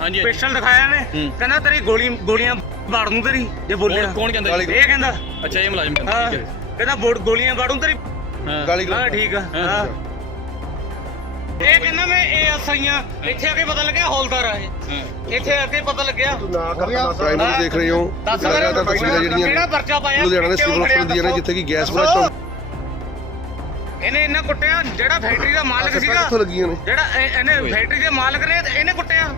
ਹਾਂਜੀ। ਪਿਸਟਲ ਦਿਖਾਇਆ ਨੇ। ਕਹਿੰਦਾ ਤੇਰੀ ਗੋਲੀ ਗੋਲੀਆਂ ਬਾੜ ਦੂੰ ਤੇਰੀ ਜੇ ਬੋਲਿਆ। ਕੌਣ- ਕਹਿੰਦਾ ਇਹ ਕਹਿੰਦਾ। ਅੱਛਾ ਇਹ ਮੁਲਾਜ਼ਮ ਕਹਿੰਦਾ। ਹਾਂ। ਠੀਕ ਹੈ ਕਹਿੰਦਾ ਬੋੜ ਗੋਲੀਆਂ ਬਾੜੂ ਤੇਰੀ। ਹਾਂ। ਗਾਲੀ ਹਾਂ ਠੀਕ ਆ। ਹਾਂ। ਇਹ ਕਹਿੰਦਾ ਮੈਂ ਇਹ ਅਸਾਈਆਂ ਇੱਥੇ ਆ ਕੇ ਪਤਾ ਲੱਗਿਆ ਹੌਲਦਾਰ ਆ ਇਹ। ਇੱਥੇ ਆ ਕੇ ਪਤਾ ਲੱਗਿਆ। ਪ੍ਰਾਈਮ ਨੂੰ ਦੇਖ ਰਹੇ ਹੋ। ਦੱਸ ਲਗਾਤਾਰ ਤਸਵੀਰਾਂ ਕਿਹੜਾ ਜਿਹੜੀਆਂ ਪਰਚਾ ਪਾਇਆ ਲੁਧਿਆਣਾ ਦੇ ਸਿਵਲ ਹਸਪਤਾਲ ਦੀਆਂ ਨੇ। ਜਿੱਥੇ ਕਿ ਗੈਸ ਬਲਾਸਟ ਤੋਂ ਇਹਨੇ ਇੰਨਾ ਕੁੱਟਿਆ ਜਿਹੜਾ ਫੈਕਟਰੀ ਦਾ ਮਾਲਕ ਸੀਗਾ ਨੇ। ਜਿਹੜਾ ਇਹ- ਇਹਨੇ ਫੈਕਟਰੀ ਦੇ ਮਾਲਕ ਨੇ ਇਹਨੇ ਕੁੱਟਿਆ।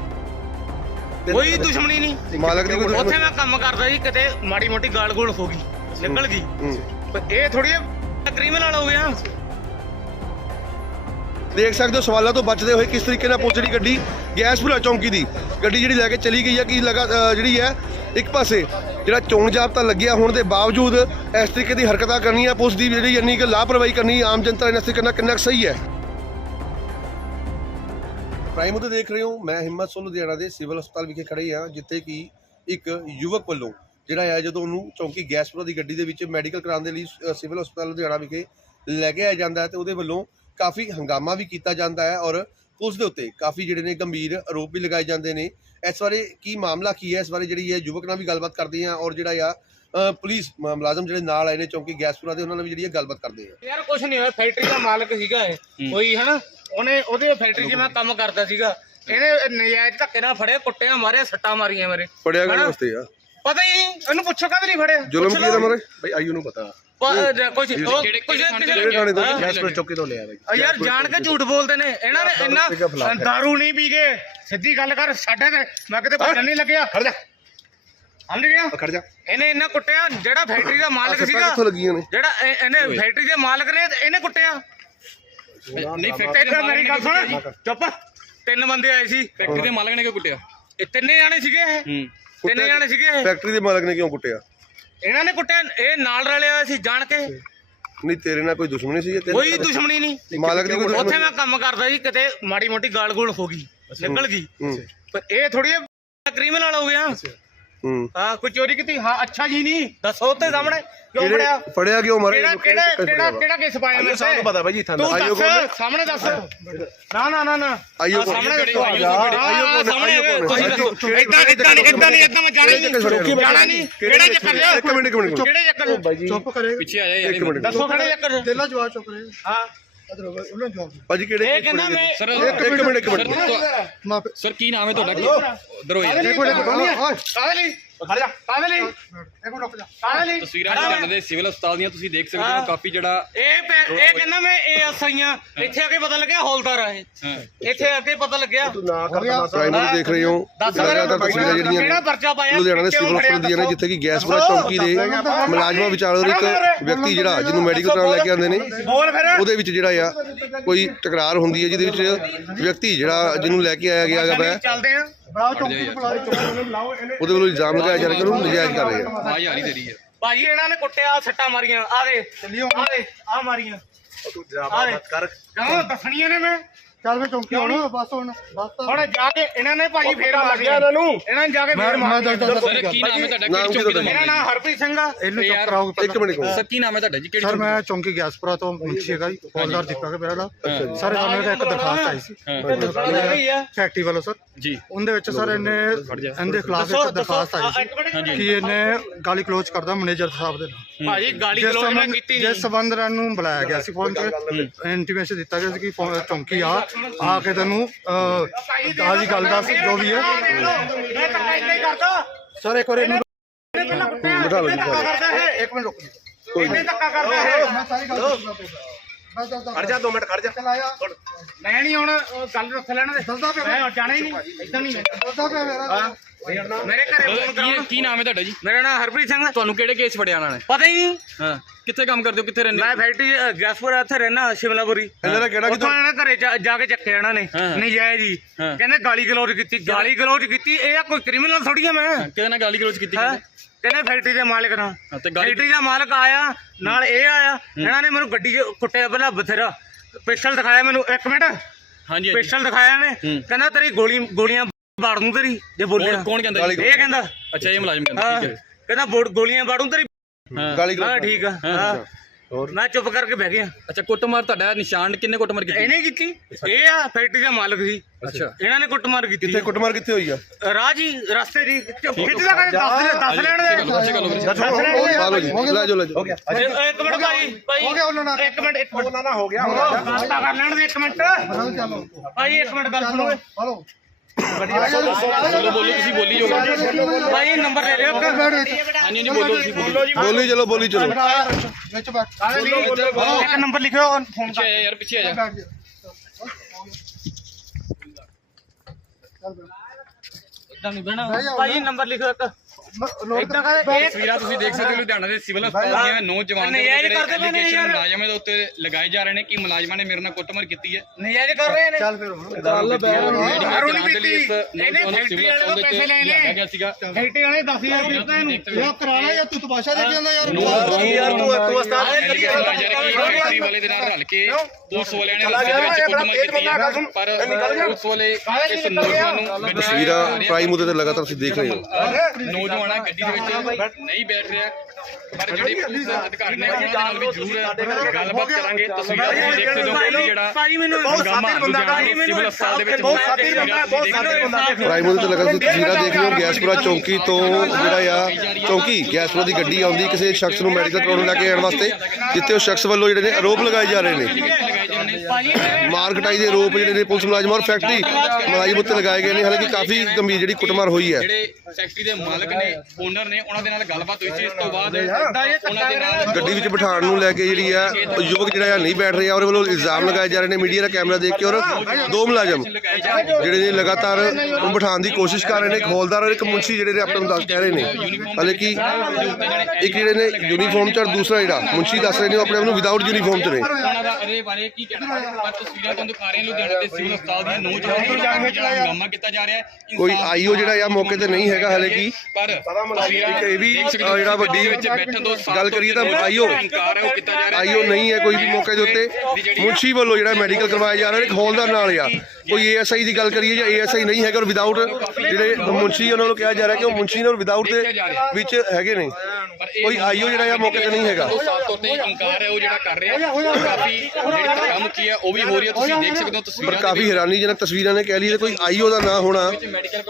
ਕੋਈ ਦੁਸ਼ਮਣੀ ਨਹੀਂ। ਮਾਲਕ ਦੀ ਕੋਈ ਉੱਥੇ ਮੈਂ ਕੰਮ ਕਰਦਾ ਜੀ ਕਿਤੇ ਮਾੜੀ ਮੋਟੀ ਗਾਲ ਗੋਲ ਹੋ ਗਈ ਨਿਕਲ ਗਈ। ਪਰ ਇਹ ਥੋੜੀ ਕ੍ਰਿਮੀਨਲ ਹੋ ਗਿਆ। ਦੇਖ ਸਕਦੇ ਹੋ ਸਵਾਲਾਂ ਤੋਂ ਬਚਦੇ ਹੋਏ ਕਿਸ ਤਰੀਕੇ ਨਾਲ ਪਹੁੰਚਣੀ ਗੱਡੀ ਗੈਸਪੁਰਾ ਚੌਂਕੀ ਦੀ। ਗੱਡੀ ਜਿਹੜੀ ਲੈ ਕੇ ਚਲੀ ਗਈ ਹੈ ਕਿ ਲਗਾ ਜਿਹੜੀ ਹੈ ਇੱਕ ਪਾਸੇ ਜਿਹੜਾ ਚੋਣ ਜਾਬਤਾ ਲੱਗਿਆ ਹੋਣ ਦੇ ਬਾਵਜੂਦ ਇਸ ਤਰੀਕੇ ਦੀ ਹਰਕਤਾਂ ਕਰਨੀਆਂ ਪੁਲਿਸ ਦੀ ਜਿਹੜੀ ਇੰਨੀ ਕਿ ਲਾਪਰਵਾਹੀ ਕਰਨੀ ਆਮ ਜਨਤਾ ਨੇ ਇਸ ਕਰਨਾ ਕਿੰਨਾ ਕੁ ਸਹੀ ਹੈ? ਪ੍ਰਾਈਮ ਉਤੇ ਦੇਖ ਰਹੇ ਹੋ ਮੈਂ ਹਿੰਮਤ ਸੋਲ ਲੁਧਿਆਣਾ ਦੇ ਸਿਵਲ ਹਸਪਤਾਲ ਵਿਖੇ ਖੜੇ ਹਾਂ ਜਿੱਥੇ ਕਿ ਇੱਕ ਯੁਵਕ ਵੱਲੋਂ ਜਿਹੜਾ ਹੈ ਜਦੋਂ ਉਹਨੂੰ ਚੌਂਕੀ ਗੈਸਪੁਰਾ ਦੀ ਗੱਡੀ ਦੇ ਵਿੱਚ ਮੈਡੀਕਲ ਕਰਾਉਣ ਦੇ ਲਈ ਸਿਵਲ ਹਸਪਤਾਲ ਲੁਧਿਆਣਾ ਵਿਖੇ ਲੈ ਕੇ ਆਇਆ ਜਾਂਦਾ ਹੈ ਤੇ ਉਹਦੇ ਵੱਲੋਂ ਕਾਫੀ ਹੰਗਾਮਾ ਵੀ ਕੀਤਾ ਜਾਂਦਾ ਹੈ ਔਰ ਪੁਲਿਸ ਦੇ ਉੱਤੇ ਕਾਫੀ ਜਿਹੜੇ ਨੇ ਗੰਭੀਰ ਆਰੋਪ ਵੀ ਲਗਾਏ ਜਾਂਦੇ ਨੇ। ਇਸ ਬਾਰੇ ਕੀ ਮਾਮਲਾ ਕੀ ਹੈ? ਇਸ ਬਾਰੇ ਜਿਹੜੀ ਹੈ ਯੁਵਕ ਨਾਲ ਵੀ ਗੱਲਬਾਤ ਕਰਦੇ ਹਾਂ ਔਰ ਜਿਹੜਾ ਆ ਪੁਲਿਸ ਮੁਲਾਜ਼ਮ ਜਿਹੜੇ ਨਾਲ ਆਏ ਨੇ ਚੌਂਕੀ ਗੈਸਪੁਰਾ ਦੇ ਉਹਨਾਂ ਨਾਲ ਵੀ ਜਿਹੜੀ ਹੈ ਗੱਲਬਾਤ ਕਰਦੇ ਹਾਂ। ਯਾਰ ਕੁਝ ਨਹੀਂ ਹੋਇਆ ਫੈਕਟਰੀ ਦਾ ਮਾਲਕ ਸੀਗਾ ਇਹ ਕੋਈ ਹਨਾ? ਉਹਨੇ ਉਹਦੇ ਫੈਕਟਰੀ 'ਚ ਮੈਂ ਕੰਮ ਕਰਦਾ ਸੀਗਾ। ਇਹਨੇ ਨਜਾਇਜ਼ ਧੱਕੇ ਨਾਲ ਫੜਿਆ ਕੁੱਟਿਆ ਮਾਰਿਆ ਸੱਟਾਂ ਮਾਰੀਆਂ ਮੇਰੇ। ਫੜਿਆ ਹਨਾ? ਗਿਆ ਵਾਸਤੇ ਆ? ਪਤਾ ਹੀ ਨਹੀਂ ਇਹਨੂੰ ਪੁੱਛੋ ਕਦ ਨਹੀਂ ਫੜਿਆ। ਜ਼ੁਲਮ ਕੀ ਲਓ। ਮਾਰੇ? ਬਈ ਆਯੂ ਨੂੰ ਪਤਾ। ਪ- ਕੁਛ ਕਿਹੜੇ- ਕੁਛ ਕਿਹੜੇ ਕਿਸੇ ਥਾਣੇ ਕਿਹੜੇ ਥਾਣੇ ਤੋਂ? ਹਾਂ? ਗੈਸਪੁਰ ਚੌਕੀ ਤੋਂ ਲਿਆ ਬਈ। ਆ ਯਾਰ ਜਾਣ ਕੇ ਝੂਠ ਬੋਲਦੇ ਨੇ। ਇਹਨਾਂ ਨੇ ਇੰਨਾ ਸੀਗਾ ਖਿਲਾਫ਼ ਹੈ। ਦਾਰੂ ਨਹੀਂ ਪੀ ਕੇ ਸਿੱਧੀ ਗੱਲ ਕਰ ਸਾਡੇ ਤੇ ਮੈਂ ਕਿਤੇ ਭੱਜਣ ਨਹੀਂ ਲੱਗਿਆ। ਖੜ ਜਾ। ਸਮਝ ਗਿਆ? ਖੜ ਜਾ। ਇਹਨੇ ਇੰਨਾ ਕੁੱਟਿਆ ਜਿਹੜਾ ਫੈਕਟਰੀ ਦਾ ਮਾਲਕ ਸੱਟਾਂ ਸੀਗਾ ਕਿੱਥੋਂ ਲੱਗੀਆਂ ਨੇ? ਜਿਹੜਾ ਇਹ- ਇਹਨੇ ਫੈਕਟਰੀ ਦੇ ਮਾਲਕ ਨੇ ਤੇ ਇਹਨੇ ਕੁੱਟਿਆ। ਨਹੀਂ ਫੈਕਟਰੀ ਦੇ ਮੇਰੀ ਗੱਲ ਸੁਣ। ਚੁੱਪ। ਤਿੰਨ ਬੰਦੇ ਆਏ ਸੀ। ਫੈਕਟਰੀ ਦੇ ਮਾਲਕ ਨੇ ਕਿਉਂ ਕੁੱਟਿਆ? ਇਹ ਤਿੰਨੇ ਜਾਣੇ ਸੀਗੇ ਇਹ? ਤਿੰਨੇ ਜਾਣੇ ਸੀਗੇ ਇਹ। ਫੈਕਟਰੀ ਦੇ ਮਾਲਕ ਨੇ ਕਿਉਂ ਕੁੱਟਿਆ? ਇਹਨਾਂ ਨੇ ਕੁੱਟਿਆ। ਇਹ ਨਾਲ ਰਲੇ ਹੋਏ ਸੀ ਜਾਣ ਕੇ। ਨਹੀਂ ਤੇਰੇ ਨਾਲ ਕੋਈ ਦੁਸ਼ਮਣੀ ਸੀ ਜਾਂ ਤੇਰੇ ਕੋਈ ਦੁਸ਼ਮਣੀ ਨਹੀਂ। ਮਾਲਕ ਦੀ ਕੋਈ ਉੱਥੇ ਦੁਸ਼ਮਣੀ ਮੈਂ ਕੰਮ ਕਰਦਾ ਜੀ ਕਿਤੇ ਮਾੜੀ ਮੋਟੀ ਗਾਲ ਗੋਲ ਹੋ ਗਈ ਨਿਕਲ ਗਈ। ਹੂੰ। ਪਰ ਇਹ ਥੋੜੀ ਕ੍ਰਿਮੀਨਲ ਹੋ ਗਿਆ। ਹੂੰ। ਹਾਂ ਕੋਈ ਚੋਰੀ ਕੀਤੀ? ਹਾਂ ਅੱਛਾ ਜੀ ਨਹੀਂ। ਦੱਸੋ ਤੇ ਸਾਹਮਣੇ। ਕਿਉਂ ਕਿਹੜੇ ਫੜਿਆ? ਫੜਿਆ ਕਿਉਂ ਮਾਰੇ? ਕਿਹੜਾ ਕਿਹੜਾ ਕਿਹੜਾ ਕਿਹੜਾ ਕਿਸ ਪਾਇਆ ਮੇਰੇ ਸਾਨੂੰ ਪਤਾ ਥਾਣਾ ਆਈਓ ਕੌਣ ਹੈ? ਦੱਸ ਸਾਹਮਣੇ ਦੱਸ। ਨਾ ਨਾ ਨਾ ਨਾ। ਆਹ ਕੌਣ? ਸਾਹਮਣੇ ਕੌਣ? ਸਾਹਮਣੇ ਆਈਓ ਕੌਣ? ਤੁਸੀਂ ਦੱਸੋ। ਇਦਾਂ ਇਦਾਂ ਨਹੀਂ ਇਦਾਂ ਨਹੀਂ ਇਦਾਂ ਮੈਂ ਜਾਣਾ ਹੀ ਨਹੀਂ? ਜਾਣਾ ਨਹੀਂ। ਕਿਹੜਾ ਚੱਕਰ ਲਿਆ ਇੱਕ ਮਿੰਟ ਇੱਕ ਮਿੰਟ। ਕਿਹੜੇ ਚੱਕਰ? ਚੁੱਪ ਕਰੇ ਪਿੱਛੇ ਆ ਜਾ ਯਾਰ ਇੱਕ ਮਿੰਟ। ਦੱਸੋ ਕਿਹੜੇ ਚੱਕਰ? ਤੇਲਾ ਜਵਾਬ ਚੁੱਪ ਕਰੇ ਹਾਂ। ਉਹਨਾਂ ਜਵਾਬ ਭਾਜੀ ਕਿਹੜੇ ਇਹ ਕਹਿੰਦਾ ਮੈਂ ਸਰ ਇੱਕ ਮਿੰਟ ਇੱਕ ਮਿੰਟ ਮਾਫੀ ਸਰ ਕੀ ਨਾਮ ਹੈ ਤੁਹਾਡਾ? ਦਰੋ ਯਾਰ ਇੱਕ ਮਿੰਟ ਲਈ ਖੜ ਜਾ। ਕਾਹਦੇ ਲਈ? ਇੱਕ ਮਿੰਟ ਰੁਕ ਜਾ। ਕਾਹਦੇ ਲਈ? ਤਸਵੀਰਾਂ ਲੁਧਿਆਣਾ ਦੇ ਸਿਵਲ ਹਸਪਤਾਲ ਦੀਆਂ ਤੁਸੀਂ ਦੇਖ ਸਕਦੇ ਹੋ ਕਾਫੀ ਜਿਹੜਾ ਇਹ ਪੈ- ਇਹ ਕਹਿੰਦਾ ਮੈਂ ਇਹ ਅਸਾਈਆਂ ਇੱਥੇ ਆ ਕੇ ਪਤਾ ਲੱਗਿਆ ਹੌਲਦਾਰ ਆ ਇਹ। ਹਾਂ। ਇੱਥੇ ਆ ਕੇ ਪਤਾ ਲੱਗਿਆ। ਪ੍ਰਾਈਮ ਨੂੰ ਦੇਖ ਰਹੇ ਹੋ। ਦੱਸ ਲਗਾਤਾਰ ਤਸਵੀਰਾਂ ਜਿਹੜੀਆਂ ਕਿਹੜਾ ਨੇ ਪਰਚਾ ਪਾਇਆ ਲੁਧਿਆਣਾ ਦੇ ਕਿਉਂ ਸਿਵਲ ਫੜਿਆ ਹਸਪਤਾਲ ਦੀਆਂ ਨੇ ਦੱਸੋ। ਜਿੱਥੇ ਕਿ ਗੈਸਪੁਰਾ ਚੌਂਕੀ ਦੇ ਮੁਲਾਜ਼ਮਾਂ ਵਿਚਾਲੋਂ ਇੱਕ ਵਿਅਕਤੀ ਜਿਹੜਾ ਜਿਹਨੂੰ ਮੈਡੀਕਲ ਕਰਾਉਣ ਲੈ ਕੇ ਆਉਂਦੇ ਨੇ ਬੋਲ ਫਿਰ। ਉਹਦੇ ਵਿੱਚ ਜਿਹੜਾ ਆ ਕੋਈ ਤਕਰਾਰ ਹੁੰਦੀ ਹੈ ਜਿਹਦੇ ਵਿੱਚ ਵਿਅਕਤੀ ਜਿਹੜਾ ਜਿਹਨੂੰ ਲੈ ਕੇ ਆਇਆ ਗਿਆ ਹੈਗਾ ਚੱਲਦੇ ਆ। ਚੌਂਕੀ ਬੁਲਾਓ ਉਹਦੇ ਵੱਲੋਂ ਇਲਜ਼ਾਮ ਲਗਾਇਆ ਜਾ ਰਿਹਾ ਕਿ ਉਹਨੂੰ ਨਜਾਇਜ਼ ਕਰ ਰਹੇ ਆ। ਆ ਰਹੀ। ਤੇਰੀ ਹੈ ਭਾਜੀ ਇਹਨਾਂ ਨੇ ਕੁੱਟਿਆ ਸੱਟਾਂ ਮਾਰੀਆਂ। ਆ ਦੇ ਚੱਲਿਓ ਆ ਦੇ ਆ ਮਾਰੀਆਂ। ਬਾਤ ਕਰ। ਕਿਉਂ ਦੱਸਣੀਆਂ ਨੇ ਮੈਂ। ਚੱਲ ਵੇ ਚੌਂਕੀ ਹੁਣ ਬਸ ਹੁਣ ਬਸ ਤਾਂ ਹੁਣ ਜਾ ਕੇ ਇਹਨਾਂ ਨੇ ਭਾਜੀ ਫੇਰ ਮਾਰੀਆਂ ਇਹਨਾਂ ਨੂੰ। ਇਹਨਾਂ ਨੇ ਜਾ ਕੇ ਫੇਰ ਮੈਂ ਸਰ ਕੀ ਨਾਮ ਹੈ ਤੁਹਾਡਾ? ਨਾਮ ਕਿਹੜੀ ਕੀ ਚੌਕੀ ਤੋਂ ਤੁਹਾਡਾ? ਮੇਰਾ ਨਾਮ ਹਰਪ੍ਰੀਤ ਸਿੰਘ ਆ। ਇਹਨੂੰ ਤੇ ਚੁੱਪ ਯਾਰ, ਕਰਾਓਗੇ ਇੱਕ ਮਿੰਟ ਕੋਲ ਸਰ ਕੀ ਨਾਮ ਹੈ ਤੁਹਾਡਾ ਜੀ? ਕਿਹੜੀ ਸਰ ਚੌਕੀ ਮੈਂ ਚੌਂਕੀ ਗਿਆਸਪੁਰਾ ਤੋਂ ਮੁੰਸ਼ੀ ਹੈਗਾ ਜੀ ਫੌਜਦਾਰ ਦੀਪਕ ਹੈ ਮੇਰਾ ਨਾਮ। ਸਰ ਸਾਨੂੰ ਇੱਕ ਦਰਖਾਸਤ ਆਈ ਸੀ। ਫੈਕਟਰੀ ਵੱਲੋਂ ਸਰ। ਜੀ। ਉਹਦੇ ਵਿੱਚ ਸਰ ਇਹਨੇ ਇਹਦੇ ਖਿਲਾਫ ਇੱਕ ਦਰਖਾਸਤ ਆਈ ਸੀ ਕਿ ਇਹਨੇ ਗਾਲੀ ਕਲੋਜ਼ ਕਰਦਾ ਮੈਨੇਜਰ ਸਾਹਿਬ ਦੇ ਨਾਲ। ਭਾਜੀ ਗਾਲੀ ਜਿਸ ਗਲੋਚ ਮੈਂ ਸੰਬੰਧ ਕੀਤੀ ਜਿਸ ਸੰਬੰਧ ਨਾਲ ਨੂੰ ਬੁਲਾਇਆ ਗਿਆ ਸੀ ਫੋਨ ਤੇ ਇੰਟੀਮੇਸ਼ਨ ਦਿੱਤਾ ਗਿਆ ਸੀ ਕਿ ਫੋ- ਚੌਂਕੀ ਆ ਆ ਕੇ ਤੈਨੂੰ ਆ ਜੀ ਗੱਲ ਦੱਸ ਜੋ ਵੀ ਹੈ। ਮੈਂ ਤਾਂ ਇੱਦਾਂ ਹੀ ਕਰਦਾ ਸਰ ਇੱਕ ਵਾਰ ਇਹਨੂੰ ਬਿਠਾ ਲਓ ਜੀ, ਲਓ। ਕਰਦਾ ਹੈ ਇੱਕ ਮਿੰਟ ਰੁਕ ਇੱਦਾਂ ਧੱਕਾ ਕਰਦਾ ਹੈ ਮੈਂ ਸਾਰੀ ਗੱਲ ਦੱਸਦਾ ਪਿਆ। ਬਸ ਦੱਸਦਾ ਖੜ ਜਾ 2 ਮਿੰਟ ਖੜ ਜਾ। ਚੱਲ ਆਇਆ। ਮੈਂ ਨਹੀਂ ਹੁਣ ਉਹ ਗੱਲ ਰੱਖ ਲੈਣਾ ਪਿਆ ਮੈਂ ਜਾਣਾ ਹੀ ਨਹੀਂ ਇਦਾਂ ਨਹੀਂ ਦੱਸਦਾ ਪਿਆ ਮੇਰਾ। ਮੇਰੇ ਘਰੇ ਫੋਨ ਕੀ ਕਰਾਉਣਾ ਕੀ ਨਾਮ ਹੈ ਤੁਹਾਡਾ ਜੀ? ਮੇਰਾ ਨਾਮ ਹਰਪ੍ਰੀਤ ਸਿੰਘ ਤੁਹਾਨੂੰ ਕਿਹੜੇ ਕੇਸ ਫੜਿਆ ਉਹਨਾਂ ਨੇ? ਪਤਾ ਹੀ ਨਹੀਂ। ਹਾਂ ਕਿੱਥੇ ਕੰਮ ਕਰਦੇ ਹੋ? ਕਿੱਥੇ ਰਹਿੰਦੇ ਮੈਂ ਫੈਕਟਰੀ ਗੈਸਪੁਰ ਇੱਥੇ ਰਹਿਣਾ ਸ਼ਿਮਲਾਪੁਰੀ। ਇਹਨਾਂ ਦਾ ਕਿਹੜਾ ਉੱਥੋਂ ਇਹਨਾਂ ਘਰੇ ਜਾ ਜਾ ਕੇ ਚੱਕਿਆ ਇਹਨਾਂ ਨੇ। ਹਾਂ। ਨਜਾਇਜ਼ ਜੀ ਹਾਂ। ਕਹਿੰਦੇ ਗਾਲੀ ਗਲੋਚ ਕੀਤੀ ਗਾਲੀ ਗਲੋਚ ਕੀਤੀ ਇਹ ਆ ਕੋਈ ਕ੍ਰਿਮੀਨਲ ਥੋੜੀ ਆ ਮੈਂ। ਕਿਹਦੇ ਨਾਲ ਗਾਲੀ ਗਲੋਚ ਕੀਤੀ ਹੈਂ? ਕਹਿੰਦੇ? ਕਹਿੰਦੇ ਫੈਕਟਰੀ ਦੇ ਮਾਲਕ ਨਾਲ। ਹਾਂ, ਤੇ ਗਾਲੀ ਫੈਕਟਰੀ ਦਾ ਮਾਲਕ ਆਇਆ ਨਾਲ ਇਹ ਆਇਆ। ਇਹਨਾਂ ਨੇ ਮੈਨੂੰ ਗੱਡੀ 'ਚ ਕੁੱਟਿਆ ਪਹਿਲਾਂ ਬਥੇਰਾ। ਪਿਸਟਲ ਦਿਖਾਇਆ ਮੈਨੂੰ ਇੱਕ ਮਿੰਟ। ਹਾਂਜੀ ਹਾਂਜੀ। ਪਿਸਟਲ ਦਿਖਾਇਆ ਨੇ ਹੂੰ। ਕਹਿੰਦਾ ਤੇਰੀ ਗੋਲੀ ਗੋਲੀਆਂ ਬਾੜ ਦੂੰ ਤੇਰੀ ਜੇ ਬੋਲਿਆ ਕੌਣ- ਕਹਿੰਦਾ ਜੀ? ਇਹ ਕਹਿੰਦਾ। ਅੱਛਾ ਇਹ ਮੁਲਾਜ਼ਮ ਕਹਿੰਦਾ ਹਾਂ ਠੀਕ ਹੈ। ਕਹਿੰਦਾ ਬੋੜ- ਗੋਲੀਆਂ ਬਾੜੂ ਤੇਰੀ। ਹਾਂ। ਗਾਲੀ ਹਾਂ ਠੀਕ ਆ। ਹਾਂ। ਹੋਰ? ਮੈਂ ਚੁੱਪ ਕਰਕੇ ਬਹਿ ਗਿਆ। ਅੱਛਾ ਕੁੱਟਮਾਰ ਤੁਹਾਡਾ ਨਿਸ਼ਾਨ ਕਿੰਨੇ ਕੁੱਟਮਾਰ ਕੀਤੀ? ਇਹਨੇ ਕੀਤੀ। ਇਹ ਆ ਫੈਕਟਰੀ ਦਾ ਮਾਲਕ ਸੀ। ਅੱਛਾ। ਇਹਨਾਂ ਨੇ ਕੁੱਟਮਾਰ ਕੀਤੀ। ਕਿੱਥੇ ਕੁੱਟਮਾਰ ਕਿੱਥੇ ਹੋਈ ਆ? ਰਾਹ ਜੀ ਰਸਤੇ ਜੀ ਖਿੱਚਦਾ ਕਰੇ ਦੱਸ ਦੱਸ ਲੈਣ ਦੇ। ਅੱਛਾ ਗੱਲ ਵੀਰੇ ਦੱਸ ਲੈਣ ਦੇ। ਲਓ ਜੀ ਲੈ ਜਾਓ ਲੈ ਜਾਓ। ਇਹ- ਇੱਕ ਮਿੰਟ ਭਾਈ ਭਾਈ। ਹੋ ਗਿਆ ਉਹਨਾਂ ਨਾਲ। ਇੱਕ ਮਿੰਟ ਇੱਕ ਮਿੰਟ। ਉਹਨਾਂ ਹੋ ਗਿਆ। ਨਾਸ਼ਤਾ ਕਰ ਲੈਣ ਦੇ ਇੱਕ ਮਿੰਟ। ਭਾਈ ਇੱਕ ਮਿੰਟ ਗੱਲ ਸੁਣੋ। ਹਲੋ ਬੋਲੋ ਬੋਲੋ ਤੁਸੀਂ ਬੋਲੀ ਜਾਓ। ਭਾਈ ਨੰਬਰ ਲੈ ਲਿਓ। ਹਾਂਜੀ ਹਾਂਜੀ ਬੋਲੋ ਤੁਸੀਂ ਬੋਲੋ। ਬੋਲੀ ਚਲੋ ਬੋਲੀ ਚਲੋ। ਵਿੱਚ ਬੈਠ। ਇੱਕ ਨੰਬਰ ਲਿਖਿਓ ਫੋਨ ਜਾ ਯਾਰ ਪਿੱਛੇ ਆ ਜਾ। ਇਦਾਂ ਨਹੀਂ ਬਣਾ ਭਾਈ ਨੰਬਰ ਲਿਖੋ ਇੱਕ। ਇਦਾਂ ਕਰ ਇਹ ਤਸਵੀਰਾਂ ਤੁਸੀਂ ਦੇਖ ਸਕਦੇ ਹੋ ਲੁਧਿਆਣਾ ਦੇ ਸਿਵਲ ਹਸਪਤਾਲ ਦੀਆਂ ਨੌਜਵਾਨ ਦੇ ਨਜਾਇਜ਼ ਜਿਹੜੇ ਕਰਦੇ ਪਏ ਨੇ ਯਾਰ। ਮੁਲਾਜ਼ਮਾਂ ਦੇ ਉੱਤੇ ਲਗਾਏ ਜਾ ਰਹੇ ਨੇ ਕਿ ਮੁਲਾਜ਼ਮਾਂ ਨੇ ਮੇਰੇ ਨਾਲ ਕੁੱਟਮਾਰ ਕੀਤੀ ਹੈ। ਨਜਾਇਜ਼ ਕਰ ਰਹੇ ਨੇ। ਚੱਲ ਫਿਰ ਹੁਣ। ਦਾਰੂ ਨਹੀਂ ਪੀਤੀ। ਇਹਨੇ ਫੈਕਟਰੀ ਵਾਲੇ ਤੋਂ ਪੈਸੇ ਲਏ ਨੇ। ਗਿਆ ਸੀਗਾ। ਫੈਕਟਰੀ ਵਾਲੇ 10000 ਰੁਪਏ ਦਿੱਤਾ ਇਹਨੂੰ। ਯਾ ਕਰਾਣਾ ਜਾਂ ਤੂੰ ਤਮਾਸ਼ਾ ਦੇਖ ਜਾਂਦਾ ਯਾਰ। ਯਾਰ ਤੂੰ ਤੂੰ ਉਸਤਾਦ ਫੈਕਟਰੀ ਵਾਲੇ ਦੇ ਨਾਲ ਰਲ ਕੇ ਪੁਲਿਸ ਵਾਲਿਆਂ ਨੇ ਰਸਤੇ ਦੇ ਵਿੱਚ ਕੁੱਟਮਾਰ ਕੀਤੀ ਹੈ। ਪਰ ਪੁਲਿਸ ਵਾਲੇ ਇਸ ਨੌਜਵਾਨ ਨੂੰ ਤਸਵੀਰਾਂ ਪ੍ਰਾਈਮ ਮੁੱਦੇ ਤੇ ਲਗਾਤਾਰ ਤੁਸੀਂ ਦੇਖ ਰਹੇ ਹੋ। ਨੌਜਵਾਨ ਆ ਗੱਡੀ ਦੇ ਵਿੱਚ ਨਹੀਂ ਬੈਠ ਰਿਹਾ। ਪਰ ਜਿਹੜੇ ਪੁਲਿਸ ਅਧਿਕਾਰੀ ਨੇ ਉਹਨਾਂ ਨਾਲ ਵੀ ਜ਼ਰੂਰ ਗੱਲਬਾਤ ਕਰਾਂਗੇ। ਤਸਵੀਰਾਂ ਤੁਸੀਂ ਦੇਖ ਸਕਦੇ ਹੋ ਕਿ ਜਿਹੜਾ ਭਾਈ ਮੈਨੂੰ ਹੰਗਾਮਾ ਲੁਧਿਆਣਾ ਦੇ ਸਿਵਲ ਹਸਪਤਾਲ ਦੇ ਵਿੱਚ ਬਹੁਤ ਸਾਥੀ ਬੰਦਾ ਬਹੁਤ ਸਾਥੀ ਬੰਦਾ। ਪ੍ਰਾਈਮ ਮੁੱਦੇ ਤੇ ਤੁਸੀਂ ਤਸਵੀਰਾਂ ਦੇਖ ਰਹੇ ਹੋ ਗਿਆਸਪੁਰਾ ਚੌਂਕੀ ਤੋਂ ਜਿਹੜਾ ਆ ਚੌਂਕੀ ਗਿਆਸਪੁਰਾ ਦੀ ਗੱਡੀ ਆਉਂਦੀ ਕਿਸੇ ਸ਼ਖਸ ਨੂੰ ਮੈਡੀਕਲ ਕਰਾਉਣ ਲੈ ਕੇ ਆਉਣ ਵਾਸਤੇ ਜਿੱਥੇ ਉਹ ਸ਼ਖਸ ਵੱਲੋਂ ਜਿਹੜੇ ਨੇ ਆਰੋਪ ਲਗਾਏ ਜਾ ਰਹੇ ਨੇ। ਮਾਰ ਕਟਾਈ ਦੇ ਆਰੋਪ ਜਿਹੜੇ ਨੇ ਪੁਲਿਸ ਮੁਲਾਜ਼ਮ ਔਰ ਫੈਕਟਰੀ ਮੁਲਾਜ਼ਮ ਉੱਤੇ ਲਗਾਏ ਗਏ ਨੇ ਹਾਲਾਂਕਿ ਕਾਫੀ ਗੰਭੀਰ ਜਿਹੜੀ ਕੁੱਟਮਾਰ ਹੋਈ ਹੈ। ਜਿਹੜੇ ਫੈਕਟਰੀ ਦੇ ਮਾਲਕ ਨੇ ਓਨਰ ਨੇ ਉਹਨਾਂ ਦੇ ਨਾਲ ਗੱਲਬਾਤ ਹੋਈ ਸੀ। ਇਸ ਤੋਂ ਬਾਅਦ ਉਹਨਾਂ ਦੇ ਨਾਲ ਗੱਡੀ ਵਿੱਚ ਬਿਠਾਉਣ ਨੂੰ ਲੈ ਕੇ ਜਿਹੜੀ ਆ ਉਹ ਯੁਵਕ ਜਿਹੜਾ ਆ ਨਹੀਂ ਬੈਠ ਰਿਹਾ ਉਹਦੇ ਵੱਲੋਂ ਇਲਜ਼ਾਮ ਲਗਾਏ ਜਾ ਰਹੇ ਨੇ ਮੀਡੀਆ ਦਾ ਕੈਮਰਾ ਦੇਖ ਕੇ ਔਰ ਦੋ ਮੁਲਾਜ਼ਮ ਜਿਹੜੇ ਨੇ ਲਗਾਤਾਰ ਉਹਨੂੰ ਬਿਠਾਉਣ ਦੀ ਕੋਸ਼ਿਸ਼ ਕਰ ਰਹੇ ਨੇ ਇੱਕ ਹੌਲਦਾਰ ਔਰ ਇੱਕ ਮੁੰਸ਼ੀ ਜਿਹੜੇ ਨੇ ਆਪਣੇ ਨੂੰ ਦੱਸ ਕਹਿ ਰਹੇ ਨੇ। ਹਾਲਾਂਕਿ ਇੱਕ ਜਿਹੜੇ ਨੇ ਯੂਨੀਫਾਰਮ ਚ ਔਰ ਦੂਸਰਾ ਜਿਹੜਾ ਮੁੰਸ਼ੀ ਦੱਸ ਰਹੇ ਨੇ ਉਹ ਆਪਣੇ ਆਪ ਨੂੰ ਵਿਦਆਊਟ ਯੂਨੀਫਾਰਮ ਚ ਨੇ। ਉਹਨਾਂ ਦਾ ਇਹਦੇ ਬਾਰੇ ਕੀ ਕਹਿਣਾ ਪਰ ਤਸਵੀਰਾਂ ਤੁਹਾਨੂੰ ਦਿਖਾ ਰਹੇ ਹਾਂ ਲੁਧਿਆਣਾ ਦੇ ਸਿਵਲ ਹਸਪਤਾਲ ਦੀਆਂ ਨੌਜਵਾਨ ਦੇ ਜਿਹੜਾ ਹੰਗਾਮਾ ਕੀਤਾ ਜਾ ਰਿਹਾ ਹੈ। ਕੋਈ ਆਈਓ ਜਿਹੜਾ ਆ ਮੌਕੇ ਤੇ ਨਹੀਂ ਹੈਗਾ ਹਾਲੇ ਕੀ। ਪਰ ਇੱਕ ਇਹ ਵੀ ਜਿਹੜਾ ਵੱਡੀ ਦੇ ਵਿੱਚ ਬੈਠਣ ਤੋਂ ਸਾਫ਼ ਗੱਲ ਕਰੀਏ ਤਾਂ ਆਈਓ। ਇਨਕਾਰ ਹੈ ਉਹ ਕੀਤਾ ਜਾ ਰਿਹਾ ਆਈਓ ਨਹੀਂ ਹੈ ਕੋਈ ਵੀ ਮੌਕੇ ਦੇ ਉੱਤੇ। ਮੁੰਸ਼ੀ ਵੱਲੋਂ ਜਿਹੜਾ ਮੈਡੀਕਲ ਕਰਵਾਇਆ ਜਾ ਰਿਹਾ ਇੱਕ ਹੌਲਦਾਰ ਨਾਲ ਆ। ਕੋਈ ਏਐਸਆਈ ਦੀ ਗੱਲ ਕਰੀਏ ਜਾਂ ਏਐਸਆਈ ਨਹੀਂ ਹੈਗਾ ਔਰ ਵਿਦਆਊਟ ਜਿਹੜੇ ਮੁੰਸ਼ੀ ਉਹਨਾਂ ਨੂੰ ਕਿਹਾ ਜਾ ਰਿਹਾ ਕਿ ਉਹ ਮੁੰਸ਼ੀ ਨੇ ਔਰ ਵਿਦਆਊਟ ਦੇ ਵਿੱਚ ਹੈਗੇ ਨੇ। ਕੋਈ ਆਈਓ ਜਿਹੜਾ ਆ ਮੌਕੇ ਤੇ ਨਹੀਂ ਹੈਗਾ। ਸਾਫ਼ ਤੌਰ ਤੇ ਇਨਕਾਰ ਹੈ ਉਹ ਜਿਹੜਾ ਕਰ ਰਿਹਾ। ਕਾਫੀ ਜਿਹੜੀ ਧੱਕਾ ਮੁੱਕੀ ਹੈ ਉਹ ਵੀ ਹੋ ਰਹੀ ਹੈ। ਤੁਸੀਂ ਦੇਖ ਸਕਦੇ ਹੋ ਪਰ ਤਸਵੀਰਾਂ ਕਾਫੀ ਹੈਰਾਨੀਜਨਕ ਤਸਵੀਰਾਂ ਨੇ ਕਹਿ ਲਈ ਕੋਈ ਆਈਓ ਦਾ ਨਾ ਹੋਣਾ।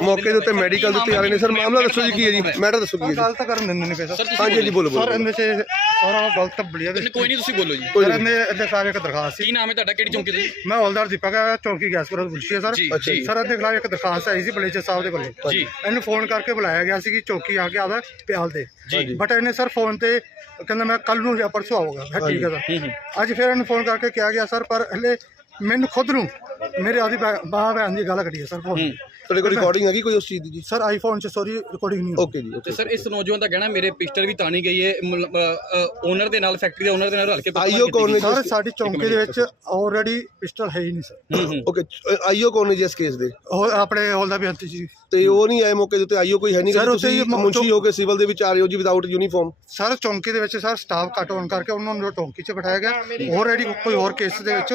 ਮੌਕੇ ਦੇ ਉੱਤੇ ਮੈਡੀਕਲ ਦੇ ਉੱਤੇ ਆ ਰਹੇ ਨੇ। ਸਰ ਮਾਮਲਾ ਦੱਸੋ ਜੀ ਕੀ ਹੈ ਜੀ? ਮੈਟਰ ਦੱਸੋ ਕੀ ਹੈ ਜੀ? ਗੱਲ ਤਾਂ ਕਰਨ ਦਿੰਦੇ ਨਹੀਂ ਪੈਸਾ ਹਾਂਜੀ ਹਾਂਜੀ ਬੋਲੋ ਸਰ ਬੋਲੋ ਇਹਦੇ ਚ ਸਾਰਾ ਗਲਤ ਬਲੀਆ ਦੇ ਕੋਈ ਨਹੀਂ ਤੁਸੀਂ ਬੋਲੋ ਜੀ। ਕੋਈ ਸਰ ਇਹਦੇ ਇਹਦੇ ਖਿਲਾਫ ਇੱਕ ਦਰਖਾਸਤ ਸੀ। ਕੀ ਨਾਮ ਹੈ ਤੁਹਾਡਾ? ਕਿਹੜੀ ਚੌਂਕੀ ਦੇ ਮੈਂ ਹੌਲਦਾਰ ਦੀਪਕ ਆ ਚੌਂਕੀ ਗੈਸ ਕਰੋ ਪੁਲਿਸ ਹੈ ਸਰ। ਜੀ, ਅੱਛਾ ਜੀ। ਸਰ ਇਹਦੇ ਖਿਲਾਫ ਇੱਕ ਦਰਖਾਸਤ ਆਈ ਸੀ ਬਲੇਚਰ ਸਾਹਿਬ ਦੇ ਵੱਲੋਂ। ਜੀ। ਇਹਨੂੰ ਫੋਨ ਕਰਕੇ ਬੁਲਾਇਆ ਗਿਆ ਸੀ ਕਿ ਚੌਕੀ ਆ ਕੇ ਆਦਾ ਪਿਆਲ ਦੇ ਜੀ। ਬਟ ਇਹਨੇ ਸਰ ਫੋਨ ਤੇ ਕਹਿੰਦਾ ਮੈਂ ਕੱਲ ਨੂੰ ਜਾਂ ਪਰਸੋਂ ਆਊਗਾ। ਮੈਂ ਠੀਕ ਹੈ ਸਰ। ਅੱਜ ਫਿਰ ਇਹਨੂੰ ਫੋਨ ਕਰਕੇ ਕਿਹਾ ਗਿਆ ਸਰ ਪਰ ਹਲੇ ਮੈਨੂੰ ਖੁਦ ਨੂੰ ਮੇਰੇ ਆਦੀ ਬਾਹ ਭੈਣ ਦੀ ਗੱਲ ਕੱਢੀ ਹੈ ਸਰ ਫੋਨ। ਤੁਹਾਡੇ ਕੋਲ ਰਿਕਾਰਡਿੰਗ ਹੈਗੀ ਕੋਈ ਉਸ ਚੀਜ਼ ਦੀ? ਜੀ ਸਰ ਆਈਫੋਨ ਚ ਸੌਰੀ ਰਿਕਾਰਡਿੰਗ ਨਹੀਂ ਓਕੇ ਜੀ ਤੇ ਓਕੇ ਸਰ ਇਸ ਨੌਜਵਾਨ ਦਾ ਕਹਿਣਾ ਮੇਰੇ ਪਿਸਟਲ ਵੀ ਤਾਣੀ ਗਈ ਹੈ ਓਨਰ ਦੇ ਨਾਲ ਫੈਕਟਰੀ ਦੇ ਓਨਰ ਦੇ ਨਾਲ ਰਲ ਕੇ ਆਈਓ ਕੀਤੀ ਕੌਣ ਨੇ ਸਰ ਸਾਡੀ ਚੌਂਕੀ ਦੇ ਵਿੱਚ ਆਲਰੇਡੀ ਪਿਸਟਲ ਹੈ ਹੀ ਨਹੀਂ ਸਰ ਓਕੇ ਆਈਓ ਕੌਣ ਨੇ ਜੀ ਇਸ ਕੇਸ ਦੇ? ਉਹ ਆਪਣੇ ਹੌਲਦਾਰ ਬੇਨਤੀ ਜੀ। ਤੇ ਉਹ ਨਹੀਂ ਆਏ ਮੌਕੇ ਦੇ ਉੱਤੇ ਆਈਓ ਕੋਈ ਹੈ ਨਹੀਂ ਸਰ ਉੱਥੇ ਮੁੰਸ਼ੀ ਹੋ ਕੇ ਸਿਵਲ ਦੇ ਵਿੱਚ ਆ ਰਹੇ ਹੋ ਜੀ ਵਿਦਆਊਟ ਯੂਨੀਫਾਰਮ ਸਰ ਚੌਂਕੀ ਦੇ ਵਿੱਚ ਸਰ ਸਟਾਫ ਘੱਟ ਹੋਣ ਕਰਕੇ ਉਹਨਾਂ ਨੂੰ ਚੌਂਕੀ 'ਚ ਬਿਠਾਇਆ ਗਿਆ। ਆਲਰੇਡੀ ਕੋਈ ਹੋਰ ਕੇਸ ਦੇ ਵਿੱਚ